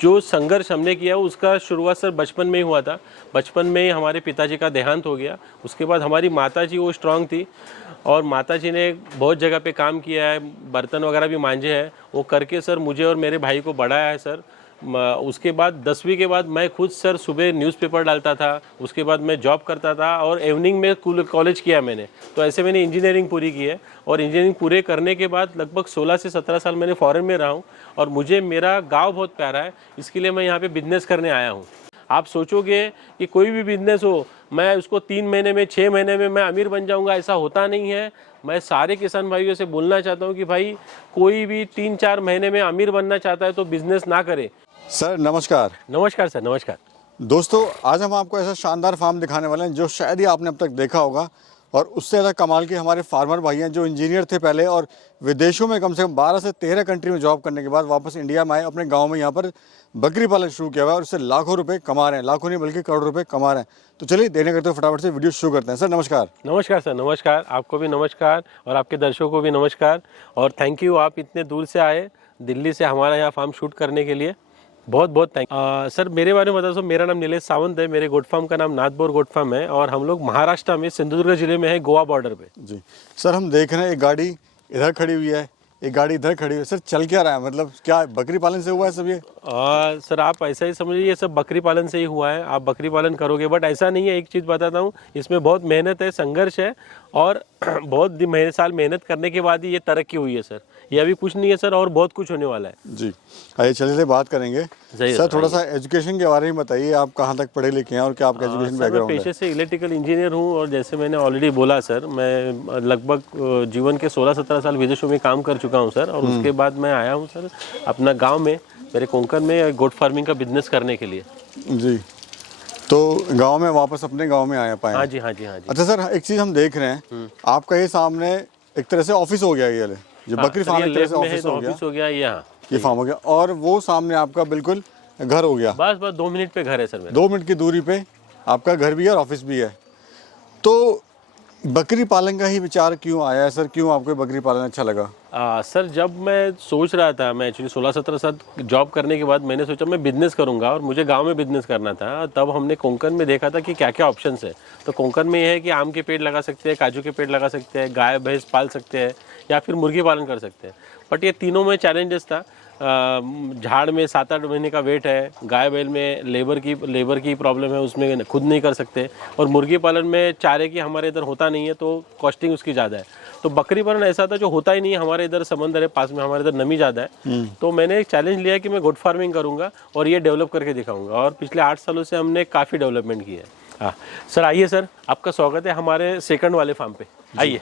जो संघर्ष हमने किया उसका शुरुआत सर बचपन में ही हुआ था। बचपन में ही हमारे पिताजी का देहांत हो गया। उसके बाद हमारी माताजी वो स्ट्रांग थी और माताजी ने बहुत जगह पे काम किया है, बर्तन वगैरह भी मांजे हैं। वो करके सर मुझे और मेरे भाई को बढ़ाया है सर। उसके बाद 10वीं के बाद मैं खुद सर सुबह न्यूज़पेपर डालता था, उसके बाद मैं जॉब करता था और इवनिंग में कॉलेज किया मैंने। तो ऐसे मैंने इंजीनियरिंग पूरी की है और इंजीनियरिंग पूरे करने के बाद लगभग 16 से 17 साल मैंने फॉरेन में रहा हूँ और मुझे मेरा गांव बहुत प्यारा है, इसके लिए मैं यहाँ पे बिजनेस करने आया हूँ। आप सोचोगे कि कोई भी बिजनेस हो मैं उसको 3 महीने में 6 महीने में मैं अमीर बन जाऊँगा, ऐसा होता नहीं है। मैं सारे किसान भाइयों से बोलना चाहता हूँ कि भाई कोई भी 3-4 महीने में अमीर बनना चाहता है तो बिजनेस ना करे। सर नमस्कार। नमस्कार सर, नमस्कार दोस्तों, आज हम आपको ऐसा शानदार फार्म दिखाने वाले हैं जो शायद ही आपने अब तक देखा होगा और उससे ज़्यादा कमाल के हमारे फार्मर भाई हैं जो इंजीनियर थे पहले और विदेशों में कम से कम 12 से 13 कंट्री में जॉब करने के बाद वापस इंडिया में आए, अपने गांव में यहाँ पर बकरी पालन शुरू किया हुआ है और उससे लाखों रुपए कमा रहे हैं। लाखों नहीं बल्कि करोड़ रुपए कमा रहे हैं। तो चलिए देने करते फटाफट से वीडियो शुरू करते हैं। सर नमस्कार। नमस्कार सर, नमस्कार। आपको भी नमस्कार और आपके दर्शकों को भी नमस्कार और थैंक यू, आप इतने दूर से आए दिल्ली से हमारा यहाँ फार्म शूट करने के लिए, बहुत बहुत थैंक सर। मेरे बारे में बता दो, मेरा नाम नीलेश सावंत है, मेरे गोट फार्म का नाम नाथबोर गोट फार्म है और हम लोग महाराष्ट्र में सिंधुदुर्ग जिले में है, गोवा बॉर्डर पे। जी सर, हम देख रहे हैं एक गाड़ी इधर खड़ी हुई है, एक गाड़ी इधर खड़ी हुई है। सर चल क्या रहा है, मतलब क्या बकरी पालन से हुआ है सब ये? सर आप ऐसा ही समझिए, ये सब बकरी पालन से ही हुआ है। आप बकरी पालन करोगे बट ऐसा नहीं है। एक चीज़ बताता हूँ, इसमें बहुत मेहनत है, संघर्ष है और बहुत साल मेहनत करने के बाद ही ये तरक्की हुई है सर। ये अभी कुछ नहीं है सर और बहुत कुछ होने वाला है। जी आइए चलिए से बात करेंगे। सर थोड़ा सा एजुकेशन के बारे में बताइए, आप कहाँ तक पढ़े लिखे हैं और क्या आपका एजुकेशन बैकग्राउंड है? पेशे से इलेक्ट्रिकल इंजीनियर हूँ और जैसे मैंने ऑलरेडी बोला सर, मैं लगभग जीवन के 16-17 साल विदेशों में काम कर चुका हूँ सर और उसके बाद मैं आया हूँ सर अपना गाँव में, मेरे कोंकण में गोट फार्मिंग का बिजनेस करने के लिए। जी, तो गांव में वापस अपने गांव में आया पाए? हाँ जी, हाँ जी, हाँ जी। अच्छा सर, एक चीज़ हम देख रहे हैं, आपका ये सामने एक तरह से ऑफिस हो गया, ये जो बकरी फार्म एक तरह से ऑफिस हो गया, ये फार्म हो गया और वो सामने आपका बिल्कुल घर हो गया। बस 2 मिनट पे घर है सर मेरा। 2 मिनट की दूरी पे आपका घर भी है और ऑफिस भी है। तो बकरी पालन का ही विचार क्यों आया है सर, क्यों आपको बकरी पालन अच्छा लगा? सर जब मैं सोच रहा था, मैं एक्चुअली 16-17 साल जॉब करने के बाद मैंने सोचा मैं बिज़नेस करूंगा और मुझे गांव में बिज़नेस करना था। तब हमने कोंकण में देखा था कि क्या क्या ऑप्शंस है। तो कोंकण में ये है कि आम के पेड़ लगा सकते हैं, काजू के पेड़ लगा सकते हैं, गाय भैंस पाल सकते हैं या फिर मुर्गी पालन कर सकते हैं। बट ये तीनों में चैलेंजेस था। झाड़ में 7-8 महीने का वेट है, गाय बैल में लेबर की प्रॉब्लम है, उसमें खुद नहीं कर सकते और मुर्गी पालन में चारे की हमारे इधर होता नहीं है तो कॉस्टिंग उसकी ज़्यादा है। तो बकरी पालन ऐसा था जो होता ही नहीं है, हमारे इधर समंदर है पास में, हमारे इधर नमी ज़्यादा है। तो मैंने एक चैलेंज लिया कि मैं गोट फार्मिंग करूँगा और ये डेवलप करके दिखाऊँगा और पिछले 8 सालों से हमने काफ़ी डेवलपमेंट की है। हाँ सर, आइए सर, आपका स्वागत है हमारे सेकंड वाले फार्म पे, आइए।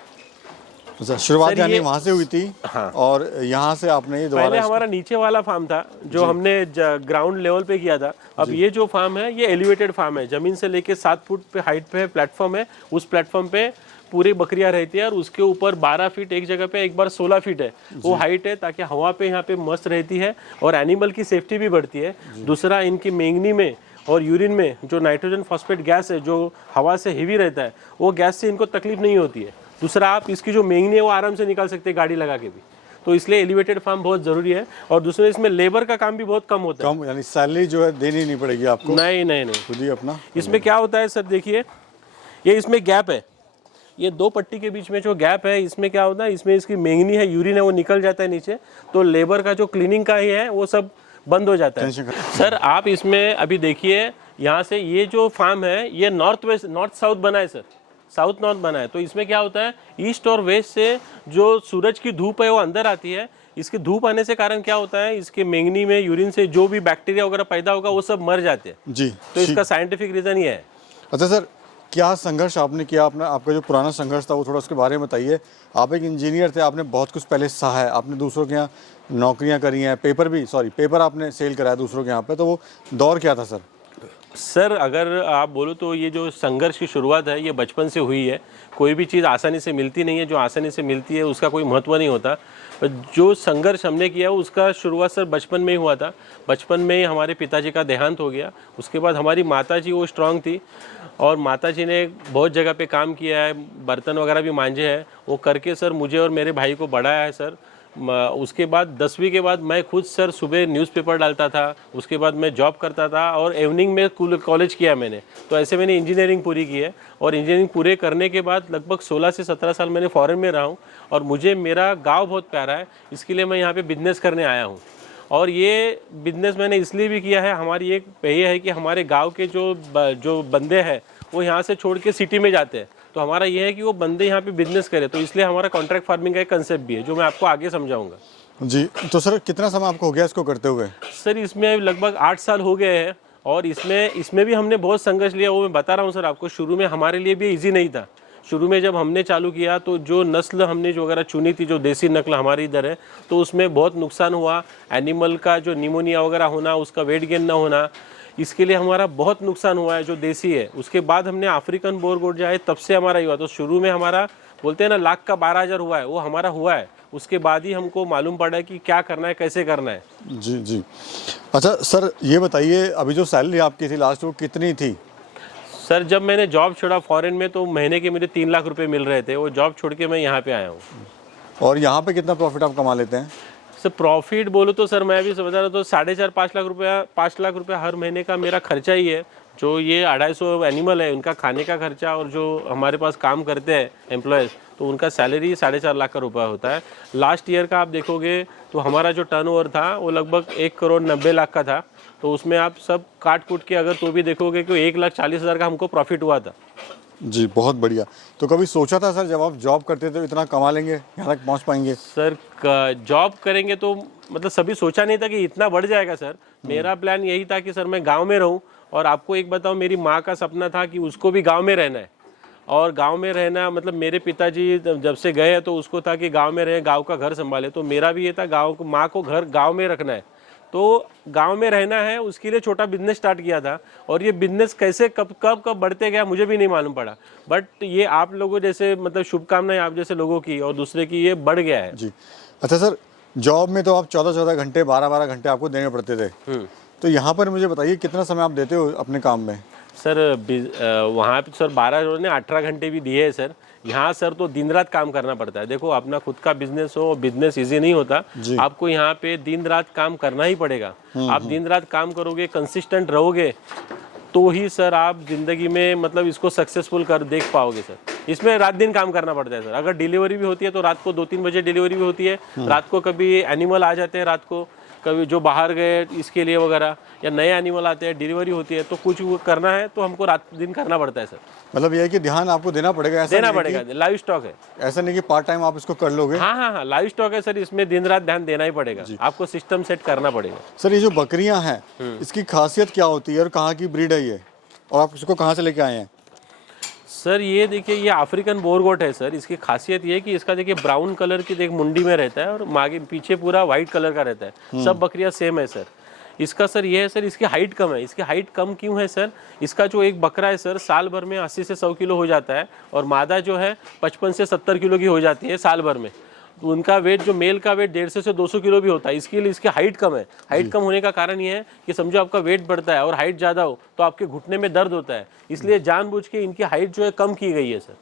अच्छा, शुरुआत यानी वहाँ से हुई थी? हाँ। और यहाँ से आपने ये पहले हमारा नीचे वाला फार्म था जो हमने ग्राउंड लेवल पे किया था। अब ये जो फार्म है ये एलिवेटेड फार्म है, जमीन से लेके 7 फुट पे हाइट पे प्लेटफॉर्म है। उस प्लेटफॉर्म पे पूरी बकरियां रहती है और उसके ऊपर 12 फीट एक जगह पे, एक बार 16 फीट है वो हाइट है, ताकि हवा पे यहाँ पे मस्त रहती है और एनिमल की सेफ्टी भी बढ़ती है। दूसरा, इनकी मेंगनी में और यूरिन में जो नाइट्रोजन फॉस्फेट गैस है जो हवा से हेवी रहता है, वो गैस से इनको तकलीफ नहीं होती है। दूसरा, आप इसकी जो मेंगनी है वो आराम से निकाल सकते हैं गाड़ी लगा के भी। तो इसलिए एलिवेटेड फार्म बहुत ज़रूरी है और दूसरे इसमें लेबर का काम भी बहुत कम होता है। कम यानी सैलरी जो है देनी नहीं पड़ेगी आपको? नहीं, खुद ही अपना। इसमें क्या होता है सर, देखिए ये इसमें गैप है, ये 2 पट्टी के बीच में जो गैप है, इसमें क्या होता है, इसमें इसकी मेंगनी है, यूरिन है, वो निकल जाता है नीचे। तो लेबर का जो क्लीनिंग का ही है वो सब बंद हो जाता है। सर आप इसमें अभी देखिए, यहाँ से ये जो फार्म है ये नॉर्थ साउथ बना है सर, साउथ नॉर्थ बना है। तो इसमें क्या होता है, ईस्ट और वेस्ट से जो सूरज की धूप है वो अंदर आती है। इसकी धूप आने से कारण क्या होता है, इसके मेंगनी में यूरिन से जो भी बैक्टीरिया वगैरह पैदा होगा वो सब मर जाते हैं जी। तो इसका साइंटिफिक रीजन ये है। अच्छा सर, क्या संघर्ष आपने किया, आपका जो पुराना संघर्ष था वो थोड़ा उसके बारे में बताइए। आप एक इंजीनियर थे, आपने बहुत कुछ पहले सहा है, आपने दूसरों के यहाँ नौकरियाँ करी हैं, पेपर आपने सेल कराया दूसरों के यहाँ पे, तो वो दौर क्या था सर? सर अगर आप बोलो तो ये जो संघर्ष की शुरुआत है ये बचपन से हुई है। कोई भी चीज़ आसानी से मिलती नहीं है, जो आसानी से मिलती है उसका कोई महत्व नहीं होता। जो संघर्ष हमने किया उसका शुरुआत सर बचपन में ही हुआ था। बचपन में ही हमारे पिताजी का देहांत हो गया। उसके बाद हमारी माताजी वो स्ट्रांग थी और माताजी ने बहुत जगह पे काम किया है, बर्तन वगैरह भी मांजे हैं। वो करके सर मुझे और मेरे भाई को बढ़ाया है सर। उसके बाद 10वीं के बाद मैं खुद सर सुबह न्यूज़पेपर डालता था, उसके बाद मैं जॉब करता था और इवनिंग में कॉलेज किया मैंने। तो ऐसे मैंने इंजीनियरिंग पूरी की है और इंजीनियरिंग पूरे करने के बाद लगभग 16 से 17 साल मैंने फॉरेन में रहा हूँ और मुझे मेरा गांव बहुत प्यारा है, इसके लिए मैं यहाँ पे बिजनेस करने आया हूँ। और ये बिजनेस मैंने इसलिए भी किया है, हमारी एक ये है कि हमारे गाँव के जो बंदे हैं वो यहाँ से छोड़ के सिटी में जाते हैं, तो हमारा ये है कि वो बंदे यहाँ पे बिजनेस करें, तो इसलिए हमारा कॉन्ट्रैक्ट फार्मिंग का एक कंसेप्ट भी है जो मैं आपको आगे समझाऊंगा। जी, तो सर कितना समय आपको हो गया इसको करते हुए? सर इसमें लगभग 8 साल हो गए हैं और इसमें भी हमने बहुत संघर्ष लिया, वो मैं बता रहा हूँ सर आपको। शुरू में हमारे लिए भी ईजी नहीं था। शुरू में जब हमने चालू किया तो जो नस्ल हमने जो वगैरह चुनी थी, जो देसी नस्ल हमारी इधर है, तो उसमें बहुत नुकसान हुआ। एनिमल का जो निमोनिया वगैरह होना, उसका वेट गेन ना होना, इसके लिए हमारा बहुत नुकसान हुआ है जो देसी है। उसके बाद हमने अफ्रीकन बोर गोट जो है तब से हमारा हुआ। तो शुरू में हमारा बोलते हैं ना लाख का 12,000 हुआ है, वो हमारा हुआ है। उसके बाद ही हमको मालूम पड़ा है कि क्या करना है, कैसे करना है। जी जी। अच्छा सर, ये बताइए अभी जो सैलरी आपकी थी लास्ट, वो कितनी थी? सर जब मैंने जॉब छोड़ा फॉरेन में तो महीने के मेरे 3 लाख रुपए मिल रहे थे। वो जॉब छोड़ के मैं यहाँ पे आया हूँ। और यहाँ पे कितना प्रॉफिट आप कमा लेते हैं? सर प्रॉफिट बोलो तो सर मैं भी समझ रहा तो 4.5-5 लाख रुपया हर महीने का मेरा खर्चा ही है। जो ये 250 एनिमल है उनका खाने का खर्चा और जो हमारे पास काम करते हैं एम्प्लॉयज़, तो उनका सैलरी 4.5 लाख का रुपया होता है। लास्ट ईयर का आप देखोगे तो हमारा जो टर्नओवर था वो लगभग 1,90,00,000 का था। तो उसमें आप सब काट कूट के अगर तो भी देखोगे कि 1,40,000 का हमको प्रॉफिट हुआ था। जी, बहुत बढ़िया। तो कभी सोचा था सर जब आप जॉब करते थे तो इतना कमा लेंगे, यहाँ तक पहुँच पाएंगे? सर जॉब करेंगे तो मतलब सभी सोचा नहीं था कि इतना बढ़ जाएगा सर। मेरा प्लान यही था कि सर मैं गांव में रहूं। और आपको एक बताऊं, मेरी माँ का सपना था कि उसको भी गांव में रहना है। और गांव में रहना मतलब मेरे पिताजी जब से गए तो उसको था कि गांव में रहे, गांव का घर संभाले। तो मेरा भी ये था गांव को, माँ को घर गांव में रखना है, तो गांव में रहना है। उसके लिए छोटा बिजनेस स्टार्ट किया था और ये बिजनेस कैसे कब बढ़ते गया मुझे भी नहीं मालूम पड़ा। बट ये आप लोगों जैसे मतलब शुभकामनाएं आप जैसे लोगों की और दूसरे की, ये बढ़ गया है। जी। अच्छा सर, जॉब में तो आप 14-14 घंटे 12-12 घंटे आपको देने पड़ते थे, तो यहाँ पर मुझे बताइए कितना समय आप देते हो अपने काम में? सर वहाँ पे सर 12 ने 18 घंटे भी दिए हैं सर। यहाँ सर तो दिन रात काम करना पड़ता है। देखो अपना खुद का बिजनेस हो, बिजनेस इजी नहीं होता। आपको यहाँ पे दिन रात काम करना ही पड़ेगा। आप दिन रात काम करोगे, कंसिस्टेंट रहोगे, तो ही सर आप जिंदगी में मतलब इसको सक्सेसफुल कर देख पाओगे सर। इसमें रात दिन काम करना पड़ता है सर। अगर डिलीवरी भी होती है तो रात को 2-3 बजे डिलीवरी भी होती है। रात को कभी एनिमल आ जाते हैं, रात को कभी जो बाहर गए इसके लिए वगैरह, या नए एनिमल आते हैं, डिलीवरी होती है, तो कुछ करना है तो हमको रात दिन करना पड़ता है सर। मतलब ये है कि ध्यान आपको देना पड़ेगा, ऐसा देना पड़ेगा। लाइव स्टॉक है, ऐसा नहीं कि पार्ट टाइम आप इसको कर लोगे। हाँ, लाइव स्टॉक है सर। इसमें दिन रात ध्यान देना ही पड़ेगा, आपको सिस्टम सेट करना पड़ेगा। सर ये जो बकरियां हैं, इसकी खासियत क्या होती है और कहाँ की ब्रीड है ये, और आप इसको कहाँ से लेके आए हैं? सर ये देखिए, ये अफ्रीकन बोर गोट है सर। इसकी खासियत ये है कि इसका देखिए ब्राउन कलर की देख मुंडी में रहता है और आगे पीछे पूरा वाइट कलर का रहता है। सब बकरियां सेम है सर। इसका सर ये है सर, इसकी हाइट कम है। इसकी हाइट कम क्यों है सर? इसका जो एक बकरा है सर, साल भर में 80 से 100 किलो हो जाता है और मादा जो है 55 से 70 किलो की हो जाती है साल भर में। तो उनका वेट, जो मेल का वेट 150 से 200 किलो भी होता है। इसके लिए इसकी हाइट कम है। हाइट कम होने का कारण ये है कि समझो आपका वेट बढ़ता है और हाइट ज़्यादा हो तो आपके घुटने में दर्द होता है, इसलिए जानबूझ के इनकी हाइट जो है कम की गई है सर।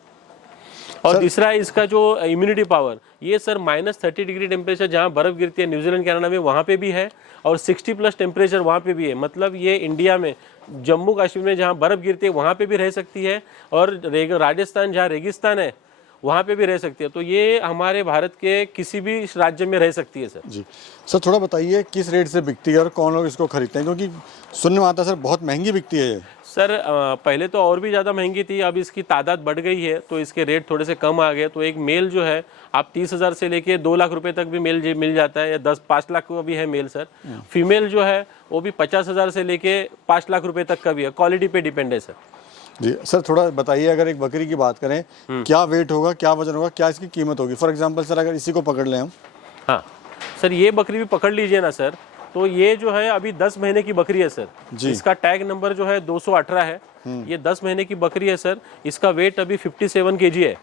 और तीसरा है इसका जो इम्यूनिटी पावर। ये सर -30 डिग्री टेम्परेचर जहाँ बर्फ़ गिरती है न्यूजीलैंड कनाडा में, वहाँ पे भी है, और 60+ टेम्परेचर वहाँ पे भी है। मतलब ये इंडिया में जम्मू कश्मीर में जहाँ बर्फ़ गिरती है वहाँ पे भी रह सकती है, और राजस्थान जहाँ रेगिस्तान है वहाँ पे भी रह सकती है। तो ये हमारे भारत के किसी भी राज्य में रह सकती है सर। जी सर, थोड़ा बताइए किस रेट से बिकती है और कौन लोग इसको खरीदते हैं, क्योंकि सुनने में आता है सर बहुत महंगी बिकती है ये। सर पहले तो और भी ज़्यादा महंगी थी, अब इसकी तादाद बढ़ गई है तो इसके रेट थोड़े से कम आ गए। तो एक मेल जो है आप 30,000 से लेके 2 लाख रुपए तक भी मेल मिल जाता है, या 10-5 लाख का भी है मेल सर। फीमेल जो है वो भी 50,000 से लेके 5 लाख रुपए तक का भी है। क्वालिटी पे डिपेंड है सर। जी सर, थोड़ा बताइए अगर एक बकरी की बात करें, क्या वेट होगा, क्या वजन होगा, क्या इसकी कीमत होगी? फॉर एग्जांपल सर अगर इसी को पकड़ लें हम। हाँ सर, ये बकरी भी पकड़ लीजिए ना सर, तो ये जो है अभी 10 महीने की बकरी है सर। इसका टैग नंबर जो है 218 है। ये 10 महीने की बकरी है सर। इसका वेट अभी 57 kg है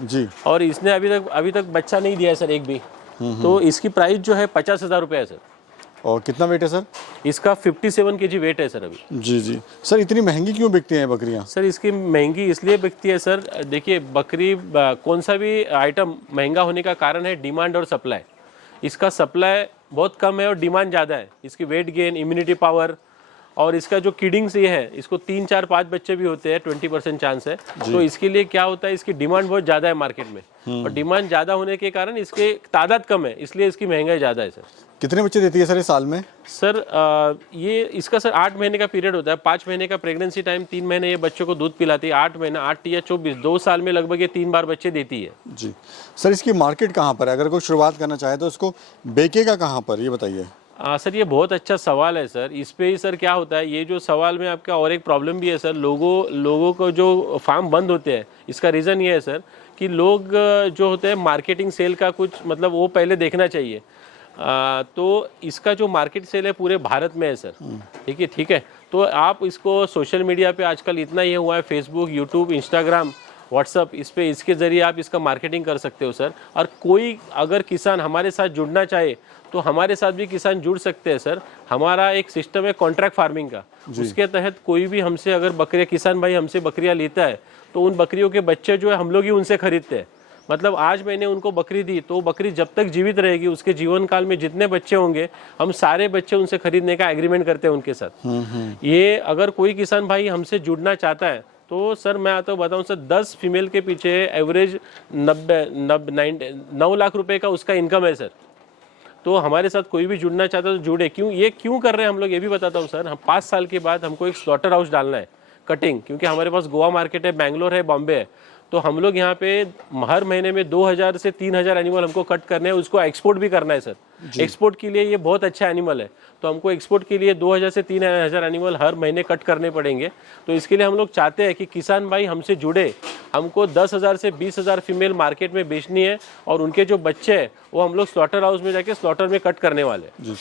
जी, और इसने अभी तक बच्चा नहीं दिया है सर एक भी। तो इसकी प्राइस जो है 50,000 रुपये है सर। और कितना वेट है सर? इसका 57 kg वेट है सर अभी। जी सर, इतनी महंगी क्यों बिकती हैं बकरियां? सर इसकी महंगी इसलिए बिकती है सर, देखिए बकरी कौन सा भी आइटम महंगा होने का कारण है डिमांड और सप्लाई। इसका सप्लाई बहुत कम है और डिमांड ज़्यादा है। इसकी वेट गेन, इम्यूनिटी पावर और इसका जो किडिंग्स ये है, इसको 3, 4, 5 बच्चे भी होते हैं, 20% चांस है। तो इसके लिए क्या होता है, इसकी डिमांड बहुत ज़्यादा है मार्केट में, और डिमांड ज़्यादा होने के कारण इसके तादाद कम है, इसलिए इसकी महंगाई ज़्यादा है सर। कितने बच्चे देती है सर ये साल में? सर ये इसका सर 8 महीने का पीरियड होता है, 5 महीने का प्रेगनेंसी टाइम, 3 महीने ये बच्चों को दूध पिलाती है, 8 महीना 8 या 24, 2 साल में लगभग ये 3 बार बच्चे देती है। जी सर, इसकी मार्केट कहाँ पर है? अगर कोई शुरुआत करना चाहे तो उसको बेचेगा कहाँ पर, ये बताइए। सर ये बहुत अच्छा सवाल है सर। इस पे ही सर क्या होता है, ये जो सवाल में आपका और एक प्रॉब्लम भी है सर, लोगों को जो फार्म बंद होते हैं, इसका रीज़न ये है सर कि लोग जो होते हैं मार्केटिंग सेल का कुछ मतलब वो पहले देखना चाहिए। तो इसका जो मार्केट सेल है पूरे भारत में है सर, ठीक है। तो आप इसको सोशल मीडिया पे आजकल इतना ये हुआ है, फेसबुक, यूट्यूब, इंस्टाग्राम, व्हाट्सअप, इसके ज़रिए आप इसका मार्केटिंग कर सकते हो सर। और कोई अगर किसान हमारे साथ जुड़ना चाहे तो हमारे साथ भी किसान जुड़ सकते हैं सर। हमारा एक सिस्टम है कॉन्ट्रैक्ट फार्मिंग का, उसके तहत कोई भी हमसे अगर बकरियाँ, किसान भाई हमसे बकरियाँ लेता है तो उन बकरियों के बच्चे जो है हम लोग ही उनसे खरीदते हैं। मतलब आज मैंने उनको बकरी दी तो बकरी जब तक जीवित रहेगी, उसके जीवन काल में जितने बच्चे होंगे हम सारे बच्चे उनसे खरीदने का एग्रीमेंट करते हैं उनके साथ। ये अगर कोई किसान भाई हमसे जुड़ना चाहता है तो सर मैं आता हूँ बताऊँ सर, 10 फीमेल के पीछे एवरेज 9 लाख रुपए का उसका इनकम है सर। तो हमारे साथ कोई भी जुड़ना चाहता है तो जुड़े। क्यों कर रहे हैं हम लोग, ये भी बताता हूँ सर। हम 5 साल के बाद हमको एक स्लॉटर हाउस डालना है, कटिंग, क्योंकि हमारे पास गोवा मार्केट है, बेंगलोर है, बॉम्बे है। तो हम लोग यहाँ पे हर महीने में 2000 से 3000 एनिमल हमको कट करने हैं, उसको एक्सपोर्ट भी करना है सर। एक्सपोर्ट के लिए ये बहुत अच्छा एनिमल है, तो हमको एक्सपोर्ट के लिए 2000 से 3000 एनिमल हर महीने कट करने पड़ेंगे। तो इसके लिए हम लोग चाहते हैं कि किसान भाई हमसे जुड़े। हमको 10,000 से 20,000 फीमेल मार्केट में बेचनी है और उनके जो बच्चे हैं वो हम लोग स्लॉटर हाउस में जाके स्लॉटर में कट करने वाले हैं। जी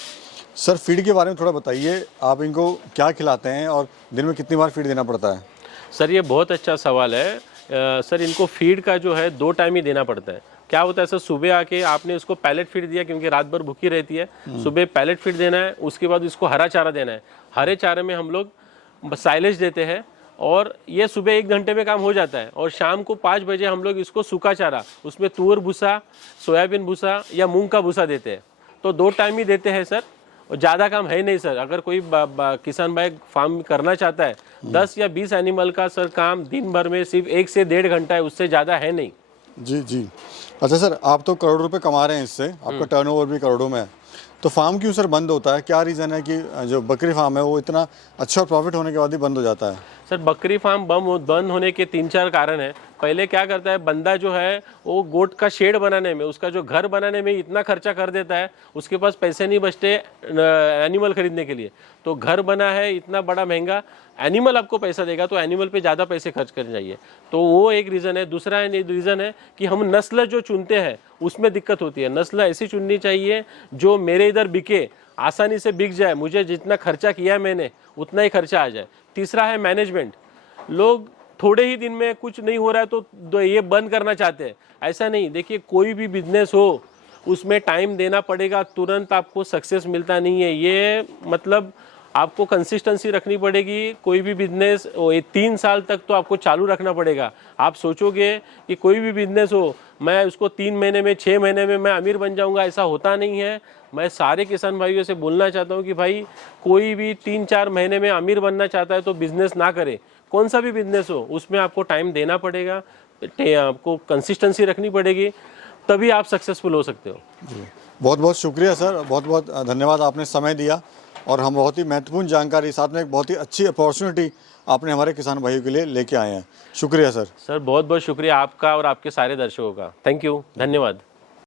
सर, फीड के बारे में थोड़ा बताइए, आप इनको क्या खिलाते हैं और दिन में कितनी बार फीड देना पड़ता है? सर ये बहुत अच्छा सवाल है। सर इनको फीड का जो है 2 टाइम ही देना पड़ता है। क्या होता है सर, सुबह आके आपने इसको पैलेट फीड दिया क्योंकि रात भर भूखी रहती है, सुबह पैलेट फीड देना है, उसके बाद इसको हरा चारा देना है। हरे चारे में हम लोग साइलेज देते हैं और ये सुबह 1 घंटे में काम हो जाता है। और शाम को 5 बजे हम लोग इसको सूखा चारा, उसमें तुअर भूसा, सोयाबीन भूसा या मूंग का भूसा देते हैं। तो 2 टाइम ही देते हैं सर, और ज़्यादा काम है नहीं सर। अगर कोई किसान भाई फार्म करना चाहता है, 10 या 20 एनिमल का सर काम दिन भर में सिर्फ 1 से 1.5 घंटा है, उससे ज़्यादा है नहीं। जी जी। अच्छा सर, आप तो करोड़ों रुपए कमा रहे हैं इससे, आपका टर्नओवर भी करोड़ों में है, तो फार्म क्यों सर बंद होता है? क्या रीज़न है कि जो बकरी फार्म है वो इतना अच्छा प्रॉफिट होने के बाद ही बंद हो जाता है? सर बकरी फार्म बंद होने के 3-4 कारण है। पहले क्या करता है बंदा जो है वो गोट का शेड बनाने में, उसका जो घर बनाने में इतना खर्चा कर देता है, उसके पास पैसे नहीं बचते एनिमल खरीदने के लिए। तो घर बना है इतना बड़ा महंगा, एनिमल आपको पैसा देगा तो एनिमल पे ज़्यादा पैसे खर्च करने चाहिए। तो वो एक रीज़न है। दूसरा रीज़न है कि हम नस्ल जो चुनते हैं उसमें दिक्कत होती है। नस्ल ऐसी चुननी चाहिए जो मेरे इधर बिके, आसानी से बिक जाए, मुझे जितना खर्चा किया है मैंने उतना ही खर्चा आ जाए। तीसरा है मैनेजमेंट। लोग थोड़े ही दिन में कुछ नहीं हो रहा है तो ये बंद करना चाहते हैं, ऐसा नहीं। देखिए कोई भी बिजनेस हो उसमें टाइम देना पड़ेगा, तुरंत आपको सक्सेस मिलता नहीं है। ये मतलब आपको कंसिस्टेंसी रखनी पड़ेगी। कोई भी बिजनेस 3 साल तक तो आपको चालू रखना पड़ेगा। आप सोचोगे कि कोई भी बिजनेस हो मैं उसको 3 महीने में 6 महीने में मैं अमीर बन जाऊंगा, ऐसा होता नहीं है। मैं सारे किसान भाइयों से बोलना चाहता हूं कि भाई कोई भी 3-4 महीने में अमीर बनना चाहता है तो बिजनेस ना करे। कौन सा भी बिजनेस हो उसमें आपको टाइम देना पड़ेगा, आपको कंसिस्टेंसी रखनी पड़ेगी, तभी आप सक्सेसफुल हो सकते हो। बहुत बहुत शुक्रिया सर, बहुत बहुत धन्यवाद, आपने समय दिया और हम बहुत ही महत्वपूर्ण जानकारी, साथ में एक बहुत ही अच्छी अपॉर्चुनिटी आपने हमारे किसान भाइयों के लिए लेके आए हैं। शुक्रिया सर। सर बहुत बहुत शुक्रिया आपका और आपके सारे दर्शकों का। थैंक यू, धन्यवाद।